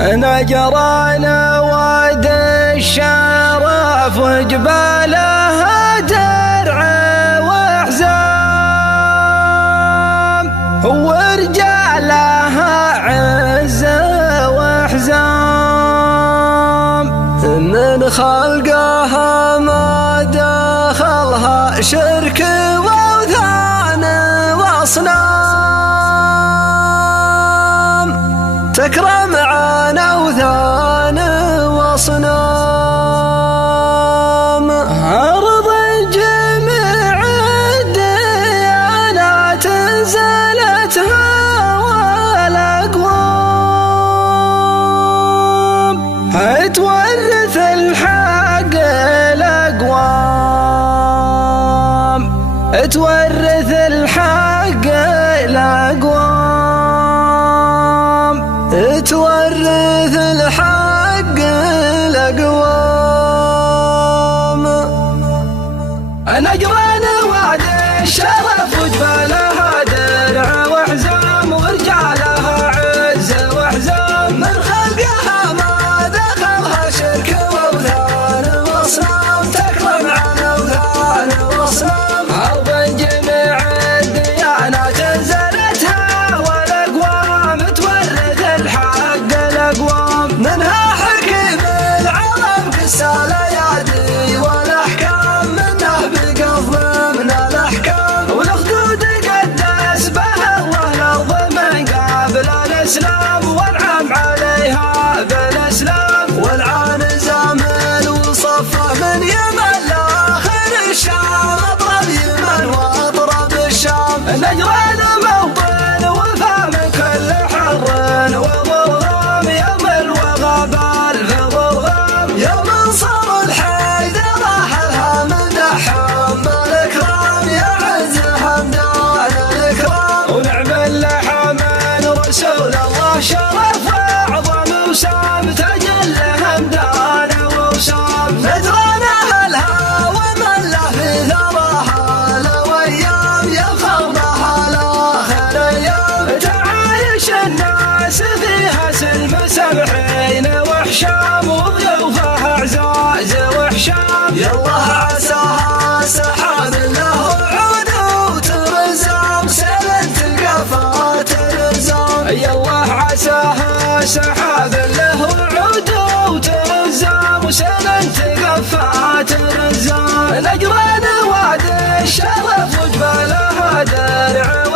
نجران واد الشرف وجبالها درع وحزام، ورجالها عز وحزام. من خلقها ما دخلها شرك واوثان واصنام، تكرم عن اوثان واصنام. ارض جميع الديانات نزلتها والاقوام، تورث الحق الاقوام، تورث الحق الاقوام، تورث الحق الاقوام. نجران واد الشرف وجبالها درع وحزام، ورجالها عز وحزام. من خلقها ما دخلها شرك واوثان واصنام، تكرم عن اوثان واصنام. ارض جميع الديانات نزلتها والاقوام، تورث الحق الاقوام. منها حكيم العرب قسى الايادي والاحكام، منه بقصد من الاحكام. والخدود قدس بها الله الارض من قبل الاسلام، وانعم عليها بالاسلام. والعان زامل وصفه من يمن لاخر الشام، اطرب يمن واطرب الشام. نجران موطن وفا من كل حر وضرغام، يوم الوغى بالفضرغام. يوم انصر الحيدر اهلها مدحهم الاكرام، يعز همدان الاكرام. ونعم اللحى من رسول الله شرف اعظم وسام، تجل همدان ووسام. نجران اهلها ومن له في ثراها الايام، يخربها لاخر ايام. تعايش الناس فيها سلم سبعين وحشام، وضيوفها اعزاز وحشام. يالله عساها سحاب له عود وترزام، سلت القفات الرزام. يالله عساها سحاب له عود وترزام، وسلت قفات الرزام. نجران واد الشرف وجبالها درع